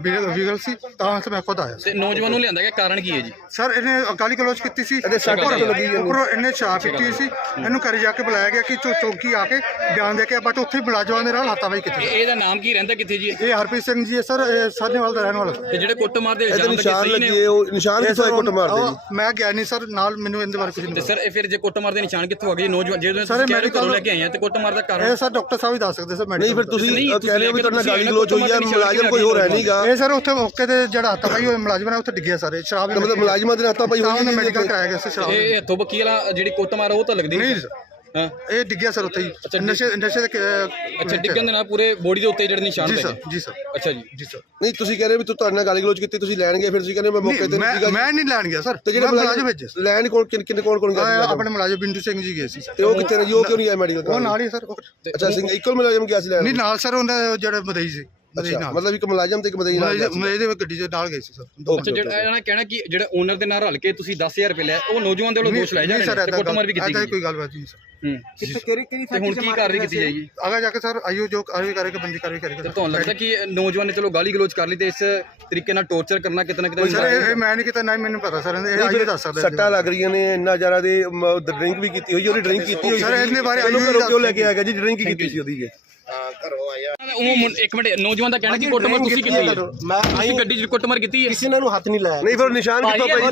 ਵਿਗਲ ਸੀ ਤਾਂ ਮੈਂ ਖੁਦ ਆਇਆ ਤੇ ਨੌਜਵਾਨ ਨੂੰ ਲਿਆਂਦਾ ਗਿਆ ਕਾਰਨ ਕੀ ਹੈ ਜੀ? ਸਰ ਇਹਨੇ ਗਾਲੀ ਗਲੋਚ ਕੀਤੀ ਸੀ ਇਹਦੇ ਸੱਟ ਲੱਗੀ। ਉੱਪਰੋਂ ਇਹਨੇ ਸ਼ਰਾਬ ਪੀਤੀ ਸੀ ਇਹਨੂੰ ਘਰੇ ਜਾ ਕੇ ਬੁਲਾਇਆ ਗਿਆ ਕਿ ਚੌਂਕੀ ਆ ਕੇ ਬਿਆਨ ਦੇ ਕੇ ਬਟ ਉੱਥੇ ਮੁਲਾਜ਼ਮਾਂ ਦੇ ਨਾਲ ਹਾਤਾਵਾਈ ਕੀਤੀ ਇਹ- ਇਹਦਾ ਨਾਮ ਕੀ ਰਹਿੰਦਾ ਕਿੱਥੇ ਜੀ? ਇਹ? ਹਰਪ੍ਰੀਤ ਸਿੰਘ ਜੀ ਹੈ ਸਰ ਇਹ ਸਾਹਨੇਵਾਲ ਦਾ ਰਹਿਣ ਵਾਲਾ। ਤੇ ਜਿਹੜੇ ਕੁੱਟਮਾਰ ਦੇ ਇਹਦੇ ਇਲਜ਼ਾਮ ਲੱਗੇ ਸਹੀ ਨੇ ਨਿਸ਼ਾਨ ਕਿੱਥੋਂ ਕੁੱਟ ਮਾਰਦੇ ਮੈਂ ਗਿਆ ਨਹੀਂ ਸਰ ਨਾਲ ਮੈਨੂੰ ਇਹਦੇ ਬਾਰੇ ਕੁਝ ਨਹੀਂ ਤੇ ਸਰ ਇਹ ਫਿਰ ਜੇ ਕੁੱਟਮਾਰ ਦੇ ਨਿਸ਼ਾਨ ਕਿੱਥੋਂ ਆ ਗਏ? ਨੌਜਵਾਨ ਜਿਹੜੇ ਸਰ, ਤੁਸੀਂ ਕਹਿ ਰਹੇ ਲੈ ਕੇ ਆਏ ਆ ਤੇ ਕੁੱਟਮਾਰ ਦਾ ਕਾਰਨ ਇਹ ਸਰ ਡਾਕਟਰ ਸਾਹਿਬ ਹੀ ਦੱਸ ਸਕਦੇ ਸਰ ਨਹੀਂ ਫਿਰ ਤੁਸੀਂ ਕਹਿ ਰਹੇ ਹੋ ਵੀ ਤੁਹਾਡੇ ਨਾਲ ਗਾਲੀ ਗਲੋਚ ਹੋਈ ਹੈ ਮੁਲਾਜ਼ਮ ਕੋਈ ਹੋਰ ਹੈ ਨਹੀਂਗਾ। ਇਹ ਸਰ ਉੱਥੇ ਮੌਕੇ ਤੇ ਜਿਹੜਾ ਹਾਤਾਵਾਈ ਹੋਇਆ ਮੁਲਾਜ਼ਮ ਨੇ ਉੱਥੇ ਡਿੱਗਿਆ ਸਾਰੇ ਸ਼ਰਾਬ ਮਤਲਬ ਮੁਲਾਜ਼ਮਾਂ ਦੇ ਹੱਥਾਂ ਪਾਈ ਹੋਈ ਮੈਡੀਕਲ ਕਰਾਇਆ ਗਿਆ ਸੀ ਸ਼ਰਾਬ ਇਹ ਹੱਥੋਂ ਬੱਕੀ ਵਾਲਾ ਜਿਹੜੀ ਕੁੱਟਮਾਰ ਆ ਉਹ ਤਾਂ ਲੱਗਦੀ ਨਹੀਂ ਸਰ। ਹਾਂ। ਇਹ ਡਿੱਗਿਆ ਸਰ ਉੱਥੇ ਹੀ। ਨਸ਼ੇ ਨਸ਼ੇ ਦੇ ਕ- ਅੱਛਾ ਡਿੱਗਣ ਦੇ ਨਾਲ ਪੂਰੇ ਬੋਡੀ ਦੇ ਉੱਤੇ ਜਿਹੜੇ ਨਿਸ਼ਾਨ ਜੀ ਪਏ ਸਰ ਨੇ? ਜੀ ਸਰ। ਅੱਛਾ ਜੀ। ਜੀ ਸਰ। ਨਹੀਂ ਤੁਸੀਂ ਕਹਿ ਰਹੇ ਵੀ ਤੂੰ ਤੁਹਾਡੇ ਨਾਲ ਗਾਲੀ ਗਲੋਚ ਕੀਤੀ ਤੁਸੀਂ ਲੈਣ ਗਏ ਫਿਰ ਤੁਸੀਂ ਕਹਿੰਦੇ ਮੈਂ ਮੌਕੇ ਤੇ ਨਹੀਂ ਮੈਂ ਸੀਗਾ। ਮੈਂ ਨਹੀਂ ਲੈਣ ਗਿਆ ਸਰ। ਤੇ ਜਿਹੜੇ ਮੈਂ ਮੁਲਾਜ਼ਮ ਭੇਜੇ ਲੈਣ ਕੋਲ ਕਿੰਨੇ ਕਿੰਨੇ ਕੋਲ ਕੋਲ ਗਿਆ ਸੀ ਆ, ਮੁਲਾਜ਼ਮ? ਆਪਣੇ ਮੁਲਾਜ਼ਮ ਬਿੰਦੂ ਸਿੰਘ ਜੀ ਗਏ ਸੀ ਸਰ। ਤੇ ਉਹ ਕਿੱਥੇ ਨੇ? ਜੀ ਉਹ ਕਿਉਂ ਨਹੀਂ ਆਏ ਮੈਡੀਕਲ ਉਹ ਨਾਲ ਹੀ ਸਰ ਉਹ- ਅੱਛਾ ਸਿੰਘ ਇਕੁਅਲ ਮੁਲਾਜ਼ਮ ਗਿਆ ਸੀ ਲੈਣ? ਨਹੀਂ ਨਾਲ ਸਰ ਉਹਨਾਂ ਜਿਹੜੇ ਮਦਈ ਸੀ। ਅੱਛਾ ਮਤਲਬ ਇੱਕ ਮੁਲਾਜ਼ਮ ਤੇ ਇੱਕ ਮਦਈ ਨਾਲ ਗਿਆ ਸੀ। ਮਦਈ ਦੇ ਗੱਡੀ ਦੇ ਨਾਲ ਗਏ ਸੀ ਸਰ। ਅੱਛਾ ਜਿਹੜਾ ਇਹਨਾਂ ਕਹਿਣਾ ਕਿ ਜਿਹੜਾ ਓਨਰ ਦੇ ਨਾਲ ਰਲ ਕੇ ਤੁਸੀਂ 10000 ਰੁਪਏ ਲਿਆ ਉਹ ਨੌਜਵਾਨ ਦੇ ਵੱਲੋਂ ਦੋਸ਼ ਲਾਏ ਜਾ ਨਹੀਂ ਰਹੇ ਸਰ ਨੇ ਤੇ ਕੁੱਟਮਾਰ ਵੀ ਕੀਤੀ ਐਦਾਂ ਗਈ ਕੋਈ ਗੱਲਬਾਤ ਨਹੀਂ ਸਰ। ਹੂੰ। ਤੇ ਹੁਣ ਕੀ ਕਾਰਵਾਈ ਕੀਤੀ ਜਾਏਗੀ? ਆਗਾ ਜਾ ਕੇ ਸਰ ਆਈਓ ਜੋ ਕਾਰਵਾਈ ਕਰੇਗਾ ਬੰਦੀ ਕਾਰਵਾਈ ਕਰੇਗਾ ਤੇ ਤੁਹਾਨੂੰ ਲੱਗਦਾ ਕਿ ਨੌਜਵਾਨ ਨੇ ਚਲੋ ਗਾਲੀ ਗਲੋਚ ਕਰ ਲਈ ਤੇ ਇਸ ਤਰੀਕੇ ਨਾਲ ਟੌਰਚਰ ਕਰਨਾ ਕਿਤੇ ਨਾ ਕਿਤੇ ਸਰ ਇਹ ਇਹ ਮੈਂ ਨਹੀਂ ਕੀਤਾ ਨਾ ਹੀ ਮੈਨੂੰ ਪਤਾ ਸਰ। ਇਹ ਆਈਓ ਦੱਸ ਸਕਦਾ ਸੱਟਾਂ ਲੱਗ ਰਹੀਆਂ ਨੇ ਇੰਨਾ ਜ਼ਿਆਦਾ ਦੇ ਡਰਿੰਕ ਵੀ ਕੀਤੀ ਹੋਈ ਉਹਦੀ ਡਰਿੰਕ ਕੀਤੀ ਹੋਈ ਸਰ, ਇਹਦੇ ਬਾਰੇ ਆਈਓ ਘਰੋਂ ਕਿਉਂ ਲੈ ਕੇ ਆ ਗਿਆ? ਜੀ ਡਰਿੰਕ ਕੀਤੀ ਸੀ ਉਹਦੀ ਜੀ ਘਰੋਂ ਆਇਆ ਉਹ ਮੁੰ- ਇੱਕ ਮਿੰਟ ਨੌਜਵਾਨ ਦਾ ਕਹਿਣਾ ਕਿ ਕੁੱਟਮਾਰ ਤੁਸੀਂ ਕੀਤੀ ਹੈ? ਮੈਂ ਤੁਸੀਂ ਗੱਡੀ 'ਚ ਕੁੱਟਮਾਰ ਕੀਤੀ ਹੈ? ਕਿਸੇ ਨੇ ਨੂੰ ਹੱਥ ਨਹੀਂ ਲਾਇਆ। ਨਹੀਂ ਫਿਰ ਨਿਸ਼ਾਨ ਕਿੱਥੋਂ ਪਏ ਭਾਈ,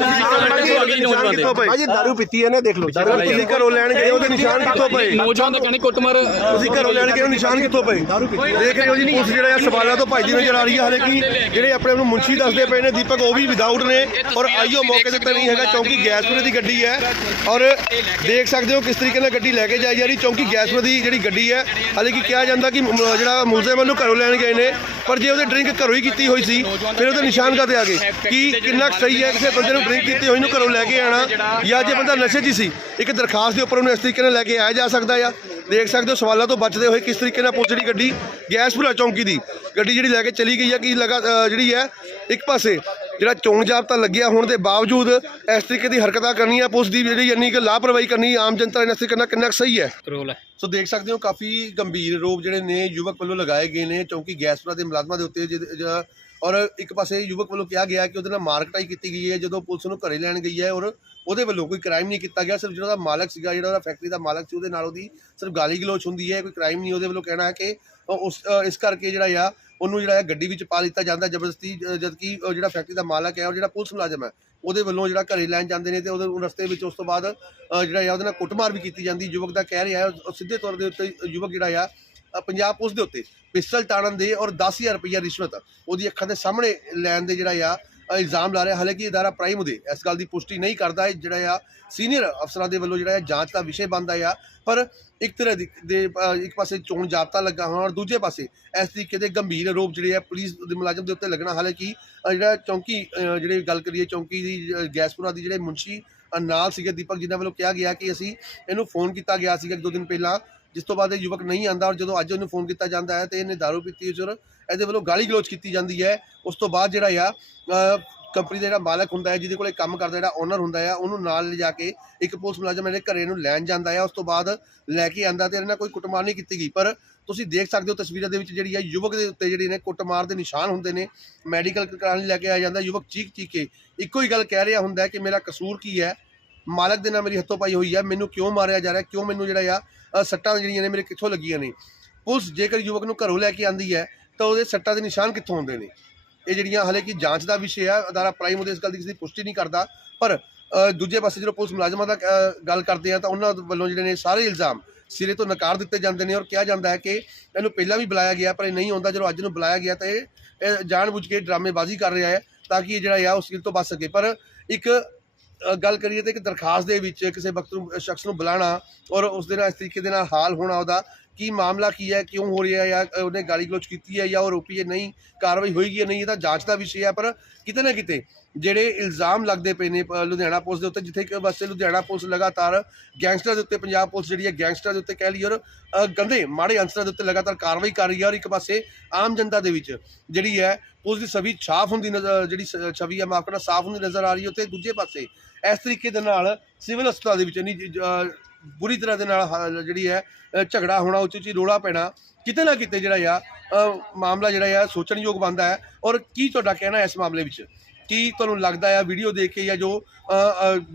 ਨਿਸ਼ਾਨ ਕਿੱਥੋਂ ਪਏ ਭਾਜੀ ਦਾਰੂ ਪੀਤੀ ਇਹਨੇ ਦੇਖ ਲਓ। ਅਗਰ ਤੁਸੀਂ ਘਰੋਂ ਲੈਣ ਗਏ ਉਹਦੇ ਨਿਸ਼ਾਨ ਕਿੱਥੋਂ ਪਏ ਨੌਜਵਾਨ ਦਾ ਕਹਿਣਾ ਕੁੱਟਮਾਰ ਤੁਸੀਂ ਘਰੋਂ ਲੈਣ ਗਏ ਉਹ ਨਿਸ਼ਾਨ ਕਿੱਥੋਂ ਪਏ ਦੇਖ ਰਹੇ ਹੋ। ਜੀ ਪੁਲਿਸ ਜਿਹੜਾ ਆ ਸਵਾਲਾਂ ਤੋਂ ਨਜ਼ਰ ਆ ਰਹੀ ਹੈ ਹਾਲੇ ਕਿ ਜਿਹੜੇ ਆਪਣੇ ਆਪ ਨੂੰ ਮੁੰਸ਼ੀ ਦੱਸਦੇ ਪਏ ਨੇ ਦੀਪਕ ਉਹ ਵੀ ਵਿਦਆਊਟ ਨੇ ਔਰ ਆਈਓ ਮੌਕੇ ਉੱਤੇ ਨਹੀਂ ਹੈਗਾ ਚੌਂਕੀ ਗੈਸਪੁਰੇ ਦੀ ਗੱਡੀ ਹੈ ਔਰ ਦੇਖ ਸਕਦੇ ਹੋ ਕਿਸ ਤਰੀਕੇ ਨਾਲ ਗੱਡੀ ਲੈ ਕੇ ਜਾਈ ਜਾ ਰਹੀ ਚੌਂਕੀ ਗੈਸਪੁਰੇ ਦੀ ਜਿਹੜੀ ਗੱਡੀ ਹੈ ਹਾਲੇ ਕਿ ਕਿਹਾ ਜਾਂਦਾ ਕਿ ਜਿਹੜਾ ਮੁਲਜ਼ਮ ਨੂੰ ਘਰੋਂ ਲੈਣ ਗਏ ਨੇ, ਪਰ ਜੇ ਉਹਦੇ ਡਰਿੰਕ ਘਰੋਂ ਹੀ ਕੀਤੀ ਹੋਈ ਸੀ, ਫਿਰ ਉਹਦੇ ਨਿਸ਼ਾਨ ਕਾਤੇ ਆ ਗਏ? ਕਿ ਕਿੰਨਾ ਸਹੀ ਹੈ ਕਿਸੇ ਬੰਦੇ ਨੂੰ ਡਰਿੰਕ ਕੀਤੀ ਹੋਈ ਨੂੰ ਘਰੋਂ ਲੈ ਕੇ ਆਣਾ, ਜਾਂ ਜੇ ਬੰਦਾ ਨਸ਼ੇ 'ਚ ਹੀ ਸੀ, ਇੱਕ ਦਰਖਾਸਤ ਦੇ ਉੱਪਰ ਉਹਨੂੰ ਇਸ ਤਰੀਕੇ ਨਾਲ ਲੈ ਕੇ ਆਇਆ ਜਾ ਸਕਦਾ ਆ? ਦੇਖ ਸਕਦੇ ਹੋ ਸਵਾਲਾਂ ਤੋਂ ਬਚਦੇ ਹੋਏ ਕਿਸ ਤਰੀਕੇ ਨਾਲ ਪੁਲਿਸ ਜਿਹੜੀ ਗੱਡੀ ਗੈਸਪੁਰਾ ਚੌਂਕੀ ਦੀ ਗੱਡੀ ਜਿਹੜੀ ਲੈ ਕੇ ਚਲੀ ਗਈ ਹੈ ਕਿ ਲਗਾ ਜਿਹੜੀ ਹੈ ਇੱਕ ਪਾਸੇ ਜਿਹੜਾ ਚੋਣ ਜਾਬਤਾ ਲੱਗਿਆ ਹੋਣ ਦੇ ਬਾਵਜੂਦ ਇਸ ਤਰੀਕੇ ਦੀ ਹਰਕਤਾਂ ਕਰਨੀਆਂ ਪੁਲਿਸ ਦੀ ਜਿਹੜੀ ਇੰਨੀ ਕਿ ਲਾਪਰਵਾਹੀ ਕਰਨੀ ਆਮ ਜਨਤਾ ਨੇ ਇਸ ਨਾਲ ਕਿੰਨਾ ਕੁ ਸਹੀ ਹੈ? ਰੋਲ ਹੈ। ਸੋ ਦੇਖ ਸਕਦੇ ਹੋ ਕਾਫੀ ਗੰਭੀਰ ਰੋਪ ਜਿਹੜੇ ਨੇ ਯੁਵਕ ਵੱਲੋਂ ਲਗਾਏ ਗਏ ਨੇ ਚੌਂਕੀ ਗੈਸਪੁਰਾ ਦੇ ਮੁਲਾਜ਼ਮਾਂ ਦੇ ਉੱਤੇ ਔਰ ਇੱਕ ਪਾਸੇ ਯੁਵਕ ਵੱਲੋਂ ਕਿਹਾ ਗਿਆ ਕਿ ਉਹਦੇ ਨਾਲ ਮਾਰਕਟਾਈ ਕੀਤੀ ਗਈ ਹੈ ਜਦੋਂ ਪੁਲਿਸ ਨੂੰ ਘਰੇ ਲੈਣ ਗਈ ਹੈ ਔਰ ਉਹਦੇ ਵੱਲੋਂ ਕੋਈ ਕ੍ਰਾਈਮ ਨਹੀਂ ਕੀਤਾ ਗਿਆ ਸਿਰਫ ਜਿਹੜਾ ਉਹਦਾ ਮਾਲਕ ਸੀਗਾ ਜਿਹੜਾ ਉਹਦਾ ਫੈਕਟਰੀ ਦਾ ਮਾਲਕ ਸੀ ਉਹਦੇ ਨਾਲ ਉਹਦੀ ਸਿਰਫ ਗਾਲੀ ਗਲੋਚ ਹੁੰਦੀ ਹੈ ਕੋਈ ਕ੍ਰਾਈਮ ਨਹੀਂ ਉਹਦੇ ਵੱਲੋਂ ਕਹਿਣਾ ਹੈ ਕਿ ਉਸ ਇਸ ਕਰਕੇ ਜਿਹੜਾ ਆ ਉਹਨੂੰ ਜਿਹੜਾ ਹੈ ਗੱਡੀ ਵਿੱਚ ਪਾ ਲਿੱਤਾ ਜਾਂਦਾ, ਜ਼ਬਰਦਸਤੀ ਜਦਕਿ ਜਿਹੜਾ ਫੈਕਟਰੀ ਦਾ ਮਾਲਕ ਹੈ ਔਰ ਜਿਹੜਾ ਪੁਲਿਸ ਮੁਲਾਜ਼ਮ ਹੈ, ਉਹਦੇ ਵੱਲੋਂ ਜਿਹੜਾ ਘਰੇ ਲੈਣ ਜਾਂਦੇ ਨੇ ਤੇ ਉਹਦੇ ਉਹ ਰਸਤੇ ਵਿੱਚ ਉਸ ਤੋਂ ਬਾਅਦ ਜਿਹੜਾ ਆ ਉਹਦੇ ਨਾਲ ਕੁੱਟਮਾਰ ਵੀ ਕੀਤੀ ਜਾਂਦੀ। ਯੁਵਕ ਦਾ ਕਹਿ ਰਿਹਾ ਹੈ ਸਿੱਧੇ ਤੌਰ ਦੇ ਉੱਤੇ ਯੁਵਕ ਜਿਹੜਾ ਆ ਪੰਜਾਬ ਪੁਲਿਸ ਦੇ ਉੱਤੇ ਪਿਸਟਲ ਟਾਣਨ ਦੇ ਔਰ 10000 ਰੁਪਈਆ ਰਿਸ਼ਵਤ ਉਹਦੀ ਅੱਖਾਂ ਦੇ ਸਾਹਮਣੇ ਲੈਣ ਦੇ ਜਿਹੜਾ ਆ ਇਲਜ਼ਾਮ ਲਾ ਰਿਹਾ ਹਾਲਾਂਕਿ ਅਦਾਰਾ ਪ੍ਰਾਈਮ ਦੇ ਇਸ ਗੱਲ ਦੀ ਪੁਸ਼ਟੀ ਨਹੀਂ ਕਰਦਾ ਹੈ ਜਿਹੜਾ ਆ, ਸੀਨੀਅਰ ਅਫਸਰਾਂ ਦੇ ਵੱਲੋਂ ਜਿਹੜਾ ਹੈ ਜਾਂਚ ਦਾ ਵਿਸ਼ੇ ਬਣਦਾ ਆ। ਪਰ ਇੱਕ ਤਰ੍ਹਾਂ ਦੀ ਦੇ ਇੱਕ ਪਾਸੇ ਚੋਣ ਜਾਬਤਾ ਲੱਗਾ ਹੋਣਾ ਔਰ ਦੂਜੇ ਪਾਸੇ ਇਸ ਤਰੀਕੇ ਦੇ ਗੰਭੀਰ ਆਰੋਪ ਜਿਹੜੇ ਆ ਪੁਲਿਸ ਦੇ ਮੁਲਾਜ਼ਮ ਦੇ ਉੱਤੇ ਲੱਗਣਾ ਹਾਲਾਂਕਿ ਜਿਹੜਾ ਚੌਂਕੀ ਜਿਹੜੇ ਗੱਲ ਕਰੀਏ ਚੌਂਕੀ ਦੀ ਗੈਸਪੁਰਾ ਦੀ ਜਿਹੜੇ ਮੁੰਸ਼ੀ ਨਾਲ ਸੀਗੇ ਦੀਪਕ, ਜਿਨ੍ਹਾਂ ਵੱਲੋਂ ਕਿਹਾ ਗਿਆ ਕਿ ਅਸੀਂ ਇਹਨੂੰ ਫੋਨ ਕੀਤਾ ਗਿਆ ਸੀਗਾ ਇੱਕ ਦੋ ਦਿਨ ਪਹਿਲਾਂ। ਜਿਸ ਤੋਂ ਬਾਅਦ ਇਹ ਯੁਵਕ ਨਹੀਂ ਆਂਦਾ ਔਰ ਜਦੋਂ ਅੱਜ ਉਹਨੂੰ ਫੋਨ ਕੀਤਾ ਜਾਂਦਾ ਹੈ ਤੇ ਇਹਨੇ ਦਾਰੂ ਪੀਤੀ ਹੈ ਔਰ ਇਹਦੇ ਵੱਲੋਂ ਗਾਲੀ ਗਲੋਚ ਕੀਤੀ ਜਾਂਦੀ ਹੈ। ਉਸ ਤੋਂ ਬਾਅਦ ਜਿਹੜਾ ਆ ਕੰਪਨੀ ਦਾ ਜਿਹੜਾ ਮਾਲਕ ਹੁੰਦਾ ਹੈ, ਜਿਹਦੇ ਕੋਲੇ ਕੰਮ ਕਰਦਾ ਜਿਹੜਾ ਓਨਰ ਹੁੰਦਾ ਹੈ, ਉਹਨੂੰ ਨਾਲ ਲਿਜਾ ਕੇ ਇੱਕ ਪੁਲਿਸ ਮੁਲਾਜ਼ਮ ਇਹਦੇ ਘਰੇ ਨੂੰ ਲੈਣ ਜਾਂਦਾ ਹੈ। ਉਸ ਤੋਂ ਬਾਅਦ ਲੈ ਕੇ ਆਂਦਾ ਤੇ ਇਹਨਾਂ ਨਾਲ ਕੋਈ ਕੁੱਟਮਾਰ ਨਹੀਂ ਕੀਤੀ ਗਈ। ਪਰ ਤੁਸੀਂ ਦੇਖ ਸਕਦੇ ਹੋ ਤਸਵੀਰਾਂ ਦੇ ਵਿੱਚ ਜਿਹੜੀ ਹੈ ਯੁਵਕ ਦੇ ਉੱਤੇ ਜਿਹੜੇ ਨੇ ਕੁੱਟਮਾਰ ਦੇ ਨਿਸ਼ਾਨ ਹੁੰਦੇ ਨੇ, ਮੈਡੀਕਲ ਕਰਾਉਣ ਲਈ ਲੈ ਕੇ ਆਇਆ ਜਾਂਦਾ। ਯੁਵਕ ਚੀਕ ਚੀਕ ਕੇ ਇੱਕੋ ਹੀ ਗੱਲ ਕਹਿ ਰਿਹਾ ਹੁੰਦਾ ਕਿ ਮੇਰਾ ਕਸੂਰ ਕੀ ਹੈ? ਮਾਲਕ ਦੇ ਨਾਲ ਮੇਰੀ ਹੱਥੋਂ ਪਾਈ ਹੋਈ ਹੈ, ਮੈਨੂੰ ਕਿਉਂ ਮਾਰਿਆ ਜਾ ਰਿਹਾ? ਕਿਉਂ ਮੈਨੂੰ ਜਿਹੜਾ ਆ ਸੱਟਾਂ ਜਿਹੜੀਆਂ ਨੇ ਮੇਰੇ ਕਿੱਥੋਂ ਲੱਗੀਆਂ ਨੇ। ਪੁਲਿਸ ਜੇਕਰ ਯੁਵਕ ਨੂੰ ਘਰੋਂ ਲੈ ਕੇ ਆਂਦੀ ਹੈ, ਤਾਂ ਉਹਦੇ ਸੱਟਾਂ ਦੇ ਨਿਸ਼ਾਨ ਕਿੱਥੋਂ ਹੁੰਦੇ ਨੇ? ਇਹ ਜਿਹੜੀਆਂ ਹਲੇ ਕਿ ਜਾਂਚ ਦਾ ਵਿਸ਼ੇ ਆ ਅਦਾਰਾ ਪ੍ਰਾਈਮ ਉਹਦੇ ਇਸ ਗੱਲ ਦੀ ਕਿਸੇ ਦੀ ਪੁਸ਼ਟੀ ਨਹੀਂ ਕਰਦਾ। ਪਰ ਦੂਜੇ ਪਾਸੇ ਜਦੋਂ ਪੁਲਿਸ ਮੁਲਾਜ਼ਮਾਂ ਦਾ ਗੱਲ ਕਰਦੇ ਆ, ਤਾਂ ਉਹਨਾਂ ਵੱਲੋਂ ਜਿਹੜੇ ਨੇ ਸਾਰੇ ਇਲਜ਼ਾਮ ਸਿਰੇ ਤੋਂ ਨਕਾਰ ਦਿੱਤੇ ਜਾਂਦੇ ਨੇ ਔਰ ਕਿਹਾ ਜਾਂਦਾ ਹੈ ਕਿ ਇਹਨੂੰ ਪਹਿਲਾਂ ਵੀ ਬੁਲਾਇਆ ਗਿਆ, ਪਰ ਇਹ ਨਹੀਂ ਆਉਂਦਾ। ਜਦੋਂ ਅੱਜ ਨੂੰ ਬੁਲਾਇਆ ਗਿਆ, ਤਾਂ ਇਹ ਇਹ ਜਾਣਬੁੱਝ ਕੇ ਡਰਾਮੇਬਾਜ਼ੀ ਕਰ ਰਿਹਾ ਹੈ, ਤਾਂ ਕਿ ਇਹ ਜਿਹੜਾ ਆ ਉਸ ਚੀਜ਼ ਤੋਂ ਬਚ ਸਕੇ। ਪਰ ਇੱਕ ਗੱਲ ਕਰੀਏ ਤਾਂ ਇੱਕ ਦਰਖਾਸਤ ਦੇ ਵਿੱਚ ਕਿਸੇ ਵਕਤ ਨੂੰ ਸ਼ਖਸ ਨੂੰ ਬੁਲਾਣਾ ਔਰ ਉਸ ਦੇ ਨਾਲ ਇਸ ਤਰੀਕੇ ਦੇ ਨਾਲ ਹਾਲ ਹੋਣਾ ਉਹਦਾ ਕੀ ਮਾਮਲਾ ਕੀ ਹੈ, ਕਿਉਂ ਹੋ ਰਿਹਾ ਜਾਂ ਉਹਨੇ ਗਾਲੀ ਗਲੋਚ ਕੀਤੀ ਹੈ ਜਾਂ ਉਹ ਰੋਪੀ ਹੈ, ਨਹੀਂ, ਕਾਰਵਾਈ ਹੋਏਗੀ ਜਾਂ ਨਹੀਂ, ਇਹ ਤਾਂ ਜਾਂਚ ਦਾ ਵਿਸ਼ੇ ਹੈ, ਪਰ ਕਿਤੇ ਨਾ ਕਿਤੇ ਜਿਹੜੇ ਇਲਜ਼ਾਮ ਲੱਗਦੇ ਪਏ ਨੇ ਲੁਧਿਆਣਾ ਪੁਲਿਸ ਦੇ ਉੱਤੇ, ਜਿੱਥੇ ਕਿ ਪਾਸੇ ਲੁਧਿਆਣਾ ਪੁਲਿਸ ਲਗਾਤਾਰ ਗੈਂਗਸਟਰ ਦੇ ਉੱਤੇ, ਪੰਜਾਬ ਪੁਲਿਸ ਜਿਹੜੀ ਹੈ ਗੈਂਗਸਟਰ ਦੇ ਉੱਤੇ ਕਹਿ ਲਈ ਔਰ ਗੰਦੇ, ਮਾੜੇ ਅੰਸਰਾਂ ਦੇ ਉੱਤੇ ਲਗਾਤਾਰ ਕਾਰਵਾਈ ਕਰ ਰਹੀ ਹੈ ਔਰ ਇੱਕ ਪਾਸੇ ਆਮ ਜਨਤਾ ਦੇ ਵਿੱਚ ਜਿਹੜੀ ਹੈ, ਪੁਲਿਸ ਦੀ ਛਵੀ ਛਾਫ ਹੁੰਦੀ ਨਜ਼ਰ ਜਿਹੜੀ ਛਵੀ ਹੈ, ਮਾਫ ਕਰਨਾ, ਸਾਫ਼ ਹੁੰਦੀ ਨਜ਼ਰ ਆ ਰਹੀ ਹੈ ਤੇ ਦੂਜੇ ਪਾਸੇ ਇਸ ਤਰੀਕੇ ਦੇ ਨਾਲ ਸਿਵਲ ਹਸਪਤਾਲ ਦੇ ਵਿੱਚ ਨਹੀਂ ਬੁਰੀ ਤਰ੍ਹਾਂ ਦੇ ਨਾਲ ਜਿਹੜੀ ਹੈ ਝਗੜਾ ਹੋਣਾ ਉੱਚੀ ਉੱਚੀ ਰੋਲਾ ਪੈਣਾ, ਕਿਤੇ ਨਾ ਕਿਤੇ ਜਿਹੜਾ ਆ ਮਾਮਲਾ ਜਿਹੜਾ ਆ ਸੋਚਣਯੋਗ ਬਣਦਾ ਹੈ। ਔਰ ਕੀ ਤੁਹਾਡਾ ਕਹਿਣਾ ਇਸ ਮਾਮਲੇ ਵਿੱਚ? ਕੀ ਤੁਹਾਨੂੰ ਲੱਗਦਾ ਆ ਵੀਡੀਓ ਦੇਖ ਕੇ ਜਾਂ ਜੋ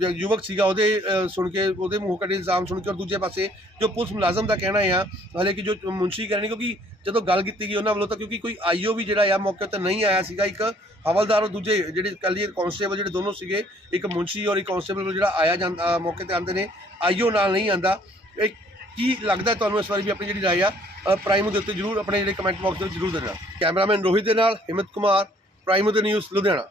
ਯੁਵਕ ਸੀਗਾ ਉਹਦੇ ਸੁਣ ਕੇ, ਉਹਦੇ ਮੂੰਹ ਕੱਢੇ ਇਲਜ਼ਾਮ ਸੁਣ ਕੇ ਔਰ ਦੂਜੇ ਪਾਸੇ ਜੋ ਪੁਲਿਸ ਮੁਲਾਜ਼ਮ ਦਾ ਕਹਿਣਾ ਆ, ਹਾਲੇ ਕਿ ਜੋ ਮੁੰਸ਼ੀ ਕਰਨੀ ਕਿਉਂਕਿ ਜਦੋਂ ਗੱਲ ਕੀਤੀ ਗਈ ਉਹਨਾਂ ਵੱਲੋਂ ਤਾਂ ਕਿਉਂਕਿ ਕੋਈ ਆਈਓ ਵੀ ਜਿਹੜਾ ਆ ਮੌਕੇ ਤੇ ਨਹੀਂ ਆਇਆ ਸੀਗਾ, ਇੱਕ ਹਵਲਦਾਰ ਔਰ ਦੂਜੇ ਜਿਹੜੇ ਕੱਲੀ ਕਾਂਸਟੇਬਲ ਜਿਹੜੇ ਦੋਨੋਂ ਸੀਗੇ, ਇੱਕ ਮੁੰਸ਼ੀ ਔਰ ਇੱਕ ਕਾਂਸਟੇਬਲ ਜਿਹੜਾ ਆਇਆ ਜਾਂਦਾ ਮੌਕੇ ਤੇ ਆਉਂਦੇ ਨੇ, ਆਈਓ ਨਾਲ ਨਹੀਂ ਆਂਦਾ। ਇਹ ਕੀ ਲੱਗਦਾ ਤੁਹਾਨੂੰ ਇਸ ਵਾਰੀ ਵੀ ਆਪਣੀ ਜਿਹੜੀ ਰਾਏ ਆ ਪ੍ਰਾਈਮ ਦੇ ਉੱਤੇ ਜਰੂਰ ਆਪਣੇ ਜਿਹੜੇ ਕਮੈਂਟ ਬਾਕਸ ਦੇ ਵਿੱਚ ਜਰੂਰ ਦੇਣਾ। ਕੈਮਰਾਮੈਨ ਰੋਹਿਤ ਦੇ ਨਾਲ ਹਿੰਮਤ ਕੁਮਾਰ ਪ੍ਰਾਈਮ ਦੇ ਨਿਊਜ਼ ਲੁਧਿਆਣਾ।